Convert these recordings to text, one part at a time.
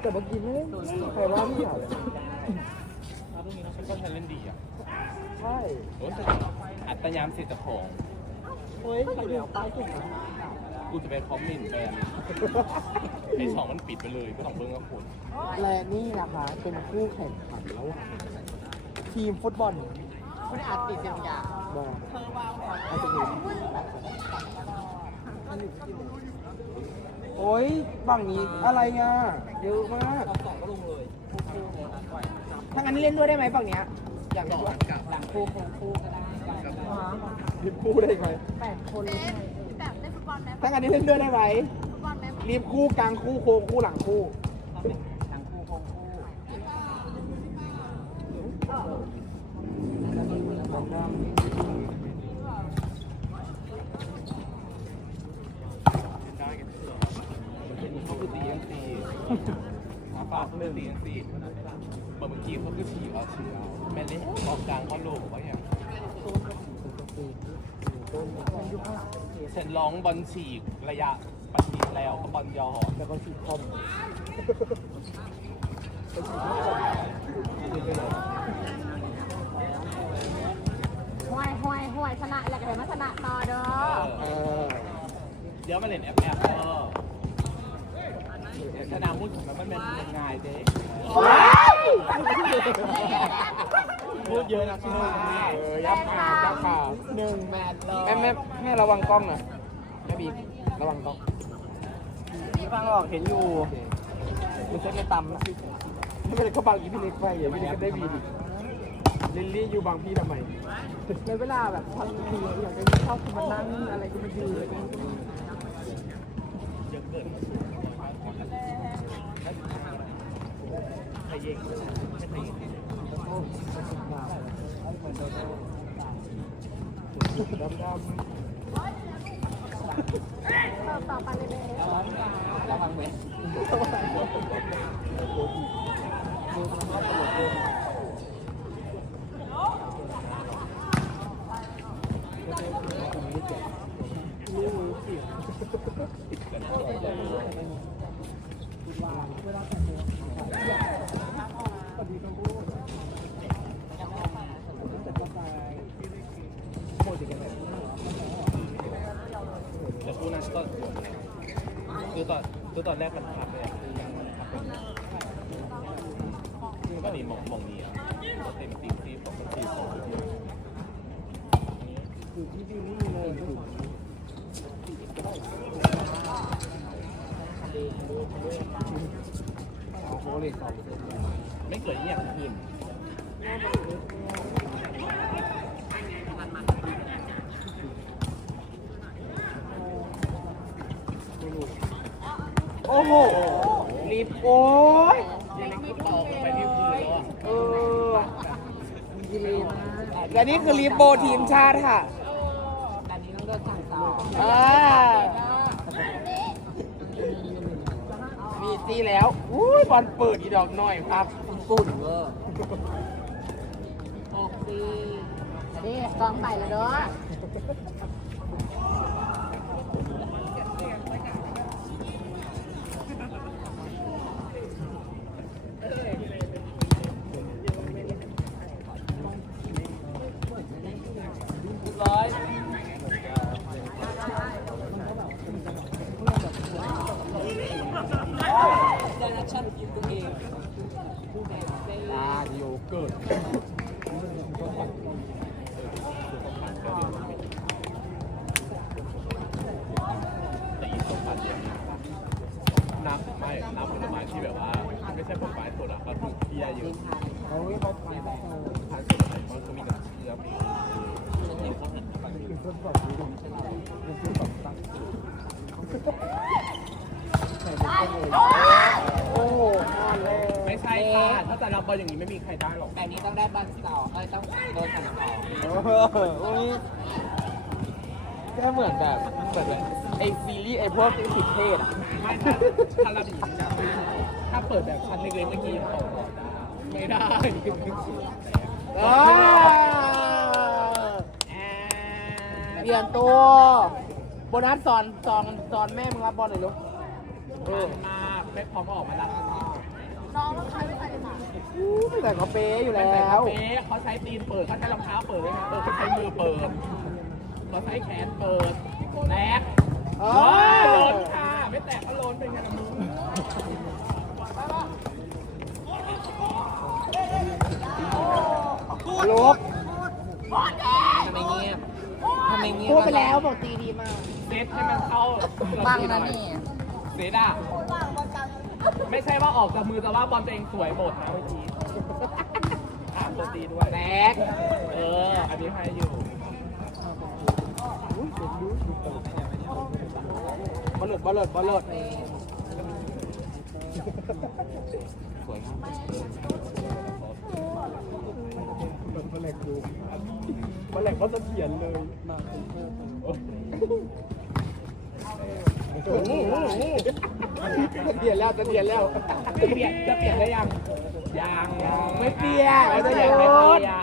แต่เมื่อกี้ไม่ได้ไม่มีใครว่าพี่หยาเลยฉันก็ฉันเล่นดีอะใช่โอ้ยอัตยามเศรษฐของเฮ้ยอยู่แล้วป้ายสุดนะกูจะไปคอมเมนต์แบนไอสองมันปิดไปเลยก็ต้องเบิ้งกับคุณและนี่นะคะเป็นคู่แข่งขันระหว่างทีมฟุตบอลคุณอาจติดเป็นยาบอลอาจจะเป็น โอ้ยฝั่งนี้อะไรเงี้ยเยอะมากถ้างั้นเล่นด้วยได้ไหมฝั่งเนี้ยอยากเล่นด้วยหลังคู่คงคู่ก็ได้รีบคู่ได้ไหมแปดคนเล่นแบบเล่นฟุตบอลไหมถ้างั้นนี่เล่นด้วยได้ไหมฟุตบอลไหมรีบคู่กลางคู่โค้งคู่หลังคู่หลังคู่คงคู่ เขาคือตีอังซีห มาป่าเขาเป็นเมื่อกี้เขาคือฉีเอาฉีเอาแม่เล่นออกกลางเขาโลกว่าอย่างฉันร้องบอลฉีกระยะปฏิแล้วก็บอลยอแล้วก็สีคอมห้วยห้วยห้วยชนะแล้วก็เห็นว่าชนะต่อเด้อเออเดี๋ยวมาเล่นแอปแอปเออ ชนะมุดมันมันเป็นง่ายเจ๊พูดเยอะนะพี่นุ่มเออยับขายับขาหนึ่งแมตช์เลยแม่แม่แม่ระวังกล้องหน่อยแม่บีระวังกล้องไม่ฟังหรอกเห็นอยู่มันจะไม่ตำนะไม่เป็นไรก็บางอีพี่เล็กไปอย่าพี่เล็กก็ได้บีดิลิลลี่อยู่บางพี่ทำไมในเวลาแบบทำทีอยากจะชอบมานั่งอะไรก็มายืน เยอะเกินใครเย่งไม่ใครเย่งดำดต่อต่อไปเลย ระวังเว้ย แต่คู่นั้น ก็คือตอนคือตอนแรกมันพับเลยคือยังมันพับคือตอนนี้มองมองนี้อะก็เต็มตีซีสองตีสองำอยู่ที่บิวนี่เลยคเลยสอไม่เกิดอย่างขึ้น โอ้โห รีบโอ้ยอกไปที่พื้นแล้วอะเออและนี่คือรีบโบทีมชาติค่ะอันนี้ต้องเลือกทางต่ออ่ามีตีแล้วอุ้ยบอลเปิดอีดอกหน่อยครับปุ่นเวอร์หกสี่นี่กองไปแล้วเด้อ ร้อย ลาโยเกิร์ตแต่อีสองพันเดียวนับไม่นับผลไม้ที่แบบว่า ไม่ใช่ผลไม้สดอะมันถูกเพี้ยอยู่เขาเขาทำแบบทานสดอะไรมันก็มีน้ำเชื่อมฉันเห็นเขาหันไปคือคนแบบนี้มันคือแบบตัก โอ้โหพลาดแล้วไม่ใช่ค่ะ ถ้าจะนับบอลอย่างนี้ไม่มีใครได้หรอกแบบนี้ต้องได้บันสองเอ้ยต้องโดนสนามออกเออโอ้ยก็เหมือนแบบเหมือนแบบไอซีรีส์ไอพวกสิบเทศอะไม่ถ้าถ้าระบีจะถ้าเปิดแบบชั้นเล็กๆเมื่อกี้ต่อไม่ได้อ่าเปลี่ยนตัว โบนัสสอนสอนสอนแม่มึงรับบอลหน่อยลูกเออมา ไม่พร้อมก็ออกมารับน้องต้องใช้ไม่ใส่หมาไม่แต่เขาเป๊ะอยู่แล้แล้ววเขาใช้ตีนเปิดเขาใช้รองเท้าเปิดเลยนะเออเขาใช้มือเปิดเขาใช้แขนเปิดแลกเอโอ้อล้นค่ะ ไม่แตกก็ล้นเป็นไงล่ะมึงลูกทำไมเงียบทำไมเงียบพูดไปแล้วบอกตีดีมากเซตให้มันเข้าบังนะนี่ เซตอะ ไม่ใช่ว่าออกจากมือแต่ว่าบอลตัวเองสวยหมดนะเมื่อกี้อะตัวตีด้วยแลกเออ อันนี้ให้อยู่บอลหลุดบอลหลุดบอลหลุดสวยงามบอลแหลกดูบอลแหลกเขาจะเขียนเลยมาโอ้โหจะ เปลี่ยนแล้วจะเปลี่ยนแล้วจะเปลี่ยนจะเปลี่ยนได้ยังยังไม่เปลี่ยนไม่เปลี่ยนไม่เปลี่ยน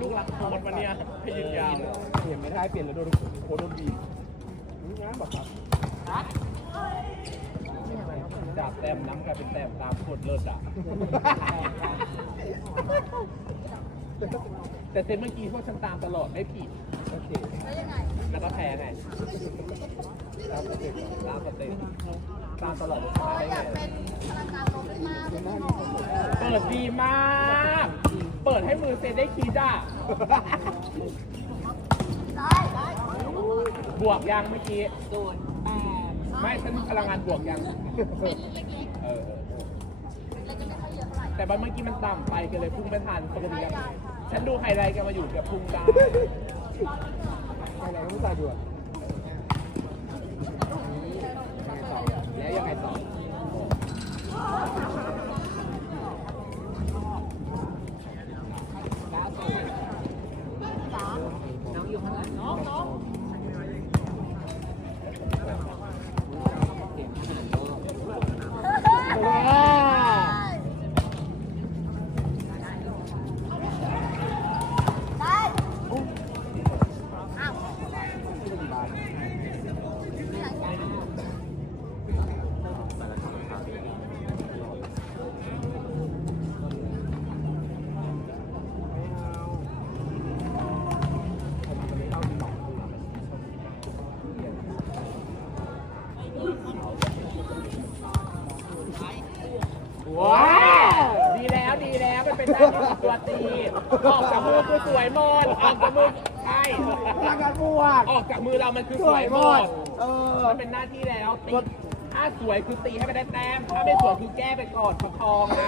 ลูกรักโคตรวันเนี้ยให้ยืนยาวเปลี่ยนไม่ได้เปลี่ยนแล้วโดนโคโดนบีบง้าบอกครับจากแต้มน้ำกลายเป็นแต้มตามกดเลิศอะแต่เซตเมื่อกี้พวกฉันตามตลอดไม่ผิด แล้วก็แพ้ไงตามสเต็ปตามสเต็ปตามตลอดเลยชนะได้ไงพลังงานลงขึ้นมาคุณหน้ามีคนบอกเปิดดีมาก เปิดให้มือเซตได้คีจ้าได้ได้บวกยังเมื่อกี้ไม่ฉันพลังงานบวกยังเป็นเล็กเออเออๆแล้วก็ไม่ค่อยเยอะเท่าไหร่แต่ว่าเมื่อกี้มันต่ำไปก็เลยพุ่งไม่ทันปกติกันฉันดูไฮไลท์กันมาอยู่กับพุ่งได้ อะไรก็ไม่ตายด่วย ออกจากมือเรามันคือสสววยยหหมมดดเออ มันเป็นหน้าที่แล้วตีถ้าสวยคือตีให้ไม่ได้แต้ม ถ้าไม่สวยคือแก้ไปก่อนประคองไง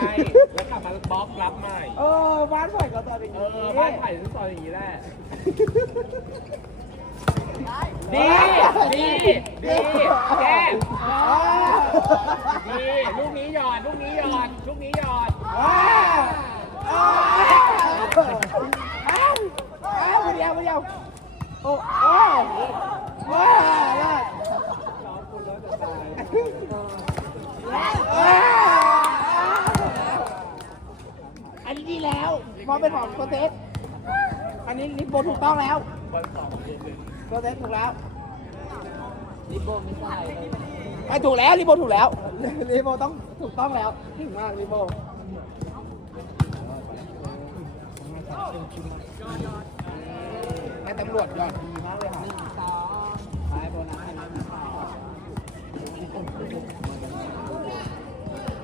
แล้วกลับมาบล็อกรับใหม่ เออบ้านผ่อยก็ตอนอย่างเอนี้อบ้านไผ่ต้องสอนอย่างนี้แหละได้ดี ดี ดีแก้ดี ลูกนี้หยอด ลูกนี้หยอด ลูกนี้หยอดว้าวอ้าวอ้าวอ้าวเดียวเดียว โอ้โอ้ว้าวรอดว้าวอันนี้ดีแล้ว มองเป็นของโปรเซสอันนี้ลิปโบถูกต้องแล้วโปรเซสถูกแล้วลิโบไม่ใส่ไม่ถูกแล้วรีโบถูกแล้วรีโบต้องถูกต้องแล้วถึงมากรีโบ ให้ตำรวจยอดดีมากเลยค่ะสองไปโบนัสให้น้องสอง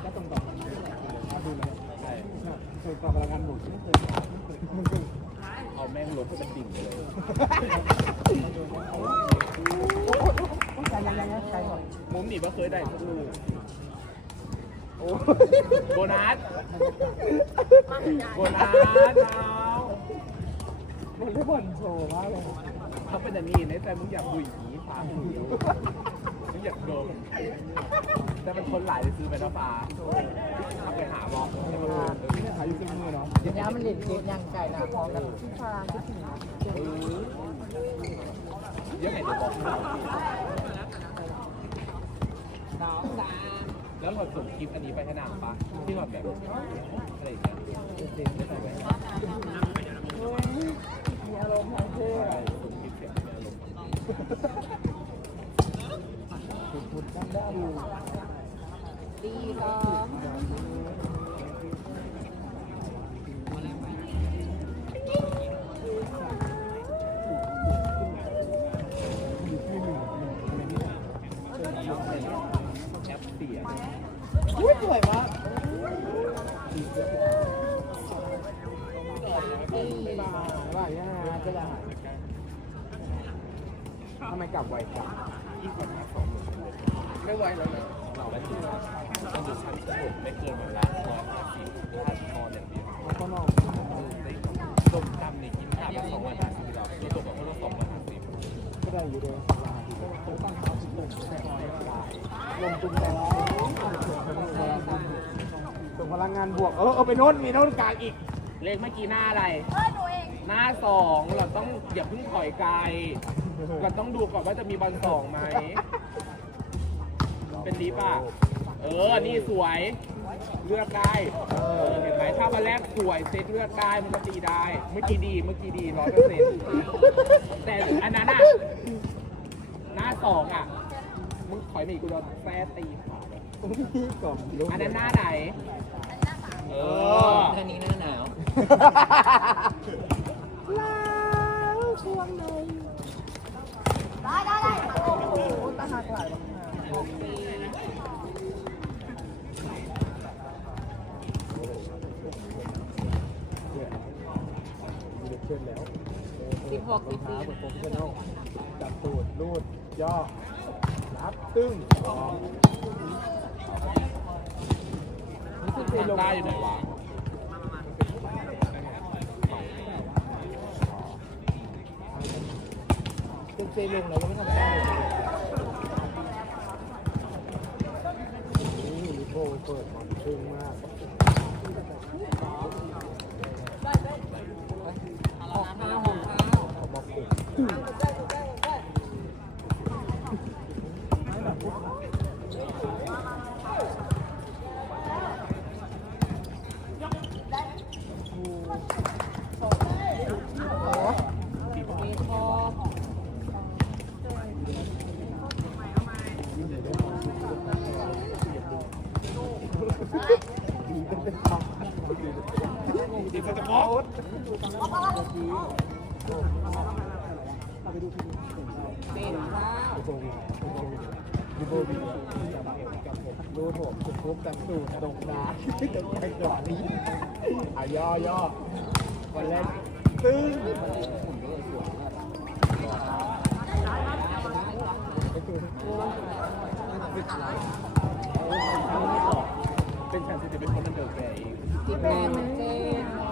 ก็ตรงต่อดูเลยใช่เคยกรอบพลังงานหมุนไม่เคยมันคือเอาแม่งลบให้เป็นดิ่งไปเลยใช่ยังยังยังใช่ก่อนมุมหนีว่าเคยได้ทุกลูกโอ้โบนัส โบนัส เอามันเล่บอลโชว์มากเลยเขาเป็นอย่างนี้ในใจมึงอยากบุยหนีฟ้ามึงมึงอยากโดนแต่มันคนหลายเลยซื้อไปนะฟ้าเอาไปหาบอกใช่ไหมหาอยู่ที่มือเนาะเดี๋ยวนี้มันเด็ดเด็ดยังไก่นะพร้อมกันพลังที่ถึงเยอะไหนจะบอกเราสองสามแล้วเราส่งคลิปอันนี้ไปให้นางปะที่แบบแบบอะไรอย่างเงี้ย เต็มได้ไหมมีอารมณ์ทางเพศส่งคลิปเสียงมีอม ทำไมกลับไวจังยิ่งกว่าหน้าสองหมื่นไม่ไหวแล้วนะเราและที่ต้องดูชั้นที่หกไม่เกินวันละร้อยห้าสิบถ้านอนอย่างเดียวก็นอกได้ต้มตำในกินข้าวสองวันห้าสิบเราที่ตัวบอกว่าเราสองวันห้าสิบก็ได้อยู่เลยตัวตั้งเท้าสิบตุ่มลงจุ่มแดงส่งพลังงานบวก เออเออไปโน้นมีโน้นกลางอีก เลขเมื่อกี้หน้าอะไรหน้าสองเราต้องอย่าเพิ่งถอยไกล เราต้องดูก่อนว่าจะมีบอลสองไหม เป็นดีป่ะ เออ นี่สวย เลือกได้เออเห็นไหมถ้าวันแรกสวยเซตเลือกได้มันก็ตีได้ เมื่อกี้ดี เมื่อกี้ดีร้อยเปอร์เซ็นต์แต่อันนั้นอะ หน้าสองอะ มึงถอยมาอีกกูโดนแฟร์ตีขาเลยพี่กล่อมลูกอันนั้นหน้าไหน เอออันนี้หน้าหนาว ได้ได้ได้ตาหักหลายเด็กเชิญแล้วสิบหกสิบเท้าสี่แบบโปรเฟชชั่นลจับตูดรูดย่อรับตึ้งได้อยู่ไหนวะ ลงเราก็ไม่ทำได้เลยนี่ลิโบเปิดมันตึ้งมากออกข้าวของข้าวเขาบอกผมดีเป็นเป็นคำ ดีจะบอก เป็นข้าว โจวีลิโบวีรูดผมสุดทุบแต่สูดตกน้ำที่จะ ไปก่อนนี้อะย่อย่อวันแรกตึ้งเป็นฉันที่จะเป็นคนมันเดินไปเอง ที่เป็นมันเจน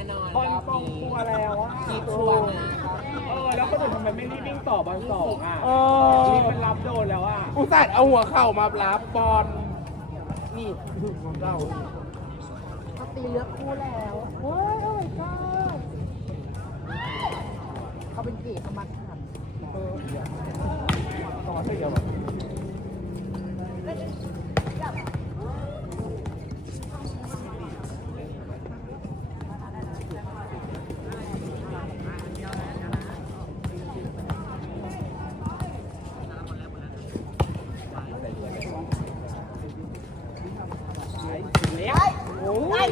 อันนี้ไม่มีใครบังแน่นอนบอลรอบตรงนี้ตัวแล้วอะคิดชัวร์นะเออแล้วคนอื่นทำไมไม่รีบวิ่งต่อบอลสองอะเอนี่อมันรับโดนแล้วอะอุตส่าห์เอาหัวเข่ามารับบอลนี่ของเราเขาตีเลือกคู่แล้วโอ้ยโอ้ยก็เขาเป็นเกียรติเขามาขันเออต่อเท่า เดียวอะเล็ก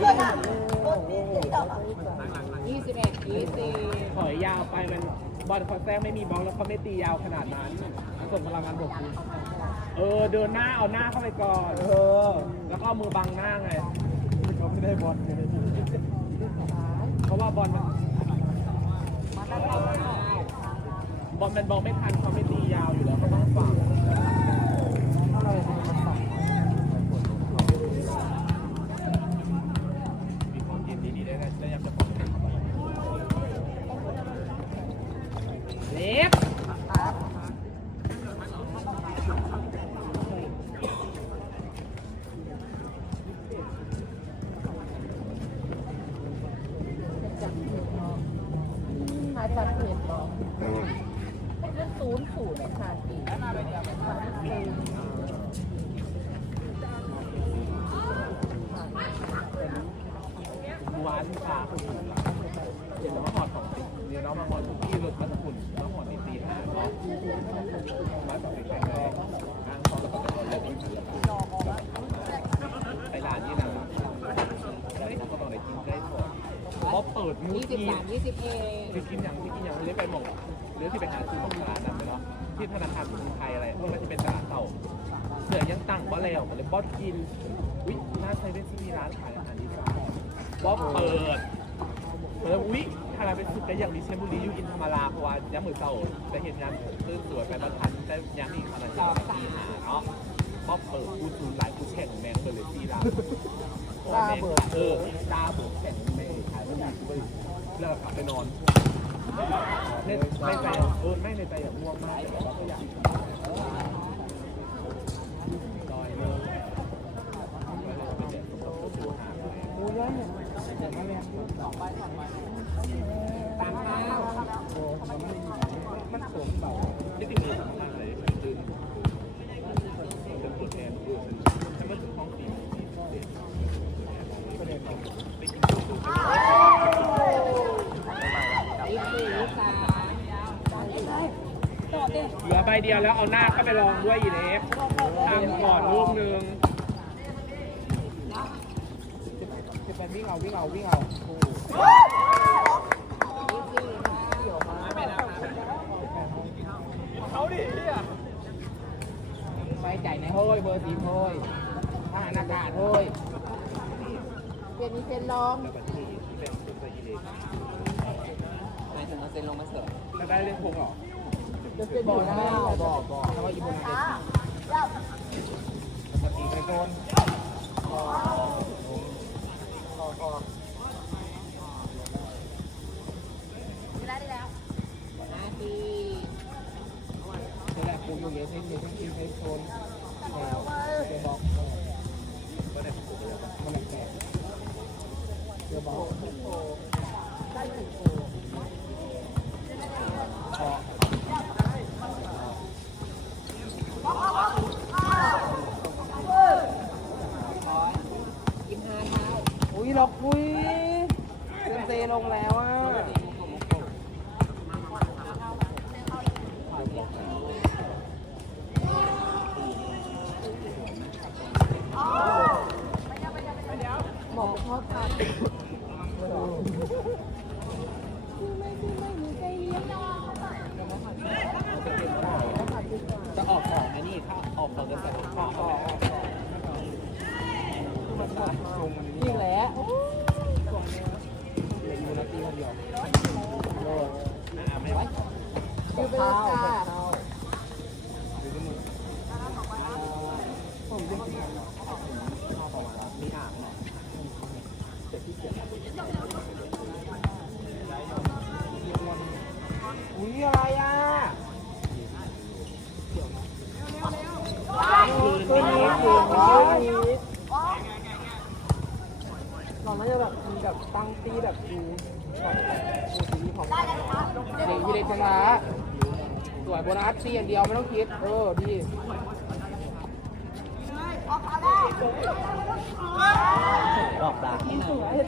ยี่สิบเอ็ดยี่สิบถอยยาวไปมันบอลคอนแทกไม่มีบอลแล้วเขาไม่ตียาวขนาดนั้นส่งพลังงานบวกคุณเออเดินหน้าเอาหน้าเข้าไปก่อนเออแล้วก็เอามือบังหน้าไงเขาไม่ได้บอลไงเพราะว่าบอลมันบอลมันบอลไม่ทันเขาไม่ตียาวอยู่แล้วเขาต้องฝัง ทีสามยี่สิบเอ็ดคือกินอย่างที่กินอย่างเลี้ยไปหมดหรือที่ไปหาซื้อของร้านนั่นเนาะที่ธนาคารกรุงไทยอะไรพวกนั้นจะเป็นตลาดเต่าเหลือยังตั้งว่าแล้วเลยบอสกินอุ้ยน่าใช้เป็นที่มีร้านขายอาหารอีสานบอสเปิดเอออุ๊ยถ้าเราไปสุดได้อย่างดิเชมบุรีอยู่อินธรรมราเพราะว่าย้ำมือเต่าจะเห็นงานตื้นสวยไปบรรทันได้ย้ำอีกขนาดที่หาเนาะบอสเปิดกูจูนหลายกูแข่งแมงเปิดเลยที่ร้านตาเบิดเออตาเบิดแข็ง เลิกกลับไปนอนในในใจเออไม่ในใจอยากง่วงมากแต่ว่าก็อยากลอยเลยดูแล้วเนี่ยเดี๋ยวมาเนี่ยตามข้าโอ้มันไม่มันสมเปล่านี่ติดมือทำอะไรตื่นเป็นตัวแทนแต่เมื่อถึงห้องตี ประเด็นเรา ไปกินข้าว ยี่สิบสี่ยี่สิบสาม เหลือ ใบเดียวแล้วเอาหน้าเข้าไปลองด้วยอีเล็กทำก่อนลูกนึงจะเป็นวิ่งเอาวิ่งเอาวิ่งเอาโอ้เขาดิอะไว้ใจในเฮ้ยเบอร์สีเฮ้ยทหารอากาศเฮ้ยเปลี่ยนมีเซนลองนายถึงเอาเซนลงมาเสิร์ฟจะได้เล่นพงหรอ บอกได้บอกบอแล้วว่าอีบุญอะไรปกติไปโดนห้าทีนี่แหละกูอยู่เยอะเส้นเยอะเส้นกินเส้นโซนแถวเดี๋ยวบอกมันแตกเดี๋ยวบอก Yeah.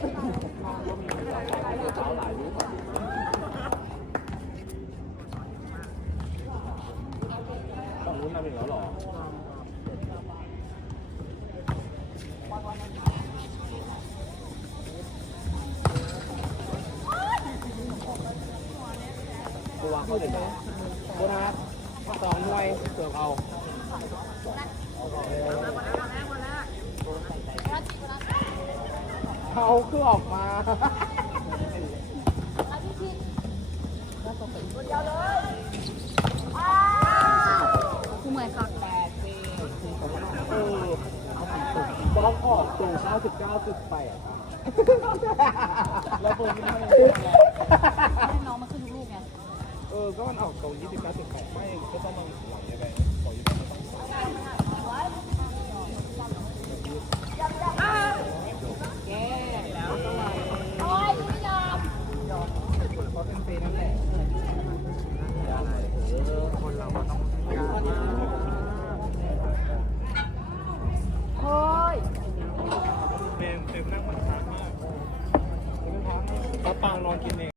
ที่ไหนต้องรู้นำอีกแล้วหรอตัวเขาเลยโบ อบล็อกออกสู่99.8ครับแล้วผมไม่ให้ให้น้องมาขึ้นลูกไง เออ ก็มันออกตรง29.8ไม่ก็ต้องมาหลังยังไง ปางนอนกินเอง